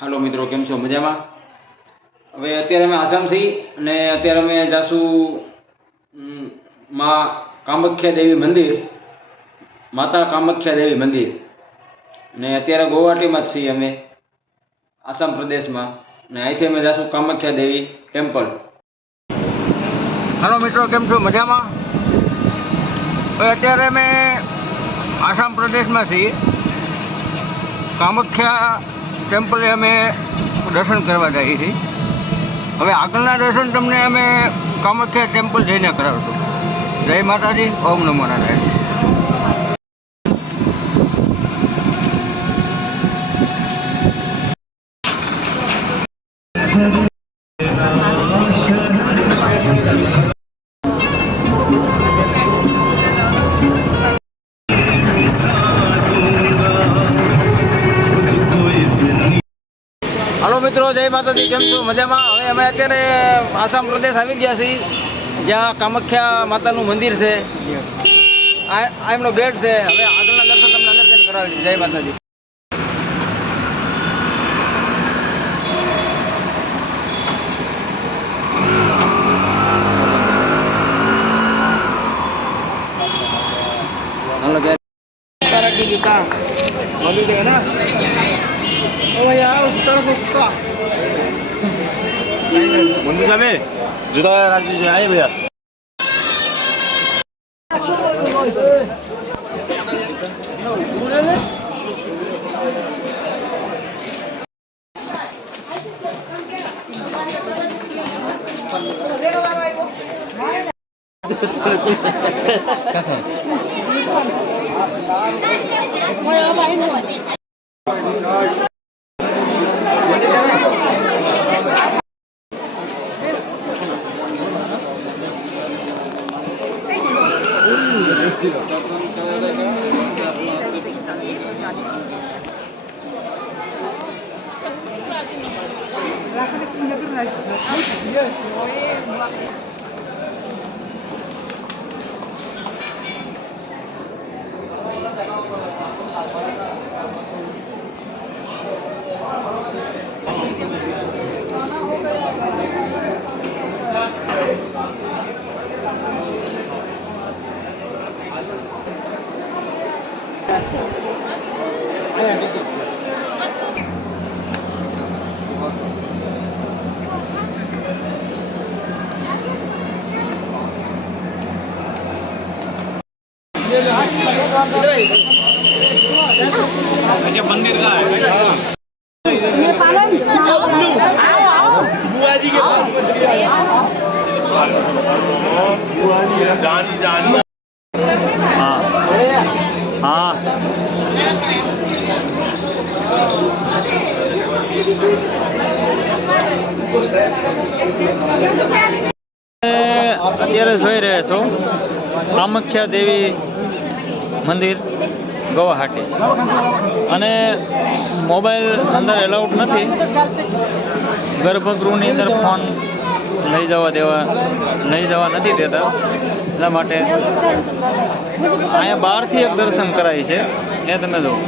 હાલો મિત્રો, કેમ છો? મજામાં? હવે અત્યારે અમે આસામ છીએ અને અત્યારે અમે જાશું માં કામાખ્યા દેવી મંદિર, માતા કામાખ્યા દેવી મંદિર. ને અત્યારે ગુવાહાટીમાં જ છીએ અમે, આસામ પ્રદેશમાં. ને અહીંથી અમે જાશું કામાખ્યા દેવી ટેમ્પલ. હાલો મિત્રો, કેમ છો? મજામાં? હવે અત્યારે અમે આસામ પ્રદેશમાં છીએ. કામાખ્યા ટેમ્પલે અમે દર્શન કરવા જઈએ છીએ. હવે આગળના દર્શન તમને અમે કામાખ્યા ટેમ્પલ જઈને કરાવશું. જય માતાજી, ઓમ નમો નારાયણ. હાલો મિત્રો, જય માતાજી, કેમ છો? મજામાં? હવે અમે અત્યારે આસામ પ્રદેશ આવી ગયા છીએ, જ્યાં કામાખ્યા માતાનું મંદિર છે. આ એમનો ગેટ છે. હવે આગળના દર્શન તમને અંદર જઈને કરાવીશું. જય માતાજી. હાલો ગેસ বন্ধু যাবে জুতা রাখতে আয় ভাইয়া अच्छा मंदिर का है बुआजी के पास हाँ हाँ અત્યારે જોઈ રહ્યા છો કામાખ્યા દેવી મંદિર ગુવાહાટી. અને મોબાઈલ અંદર એલાઉડ નથી. ગર્ભગૃહની અંદર ફોન લઈ જવા નથી દેતા. એટલા માટે અહીંયા બહારથી એક દર્શન કરાય છે, એ તમે જુઓ.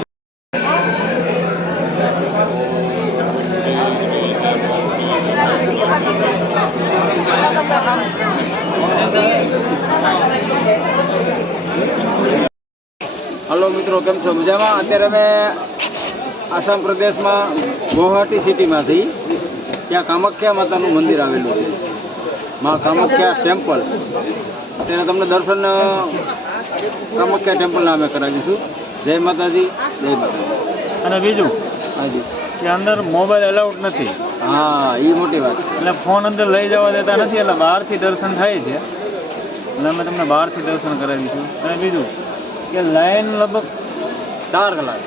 હલો મિત્રો, કેમ છો? મજામાં? અત્યારે અમે આસામ પ્રદેશમાં ગુવાહાટી સિટીમાં છીએ. ત્યાં કામાખ્યા માતાનું મંદિર આવેલું છે, માં કામાખ્યા ટેમ્પલ. અત્યારે તમને દર્શન કામાખ્યા ટેમ્પલના અમે કરાવીશું. જય માતાજી, જય માતાજી. અને બીજું હાજી કે અંદર મોબાઈલ એલાઉડ નથી. હા, એ મોટી વાત છે. એટલે ફોન અંદર લઈ જવા દેતા નથી. એટલે બહારથી દર્શન થાય છે. એટલે અમે તમને બહારથી દર્શન કરાવીશું. અને બીજું કે લાઈન લગભગ 4 કલાક,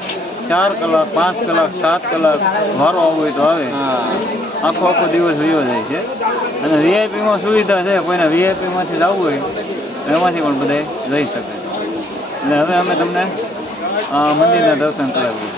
5 કલાક, 7 કલાક વારો આવવો હોય તો આવે. આખો દિવસ વયો જાય છે. અને વીઆઈપીમાં સુવિધા છે. કોઈને વીઆઈપીમાંથી જવું હોય એમાંથી પણ બધા જઈ શકે. એટલે હવે અમે તમને મંદિરના દર્શન કરાવીએ.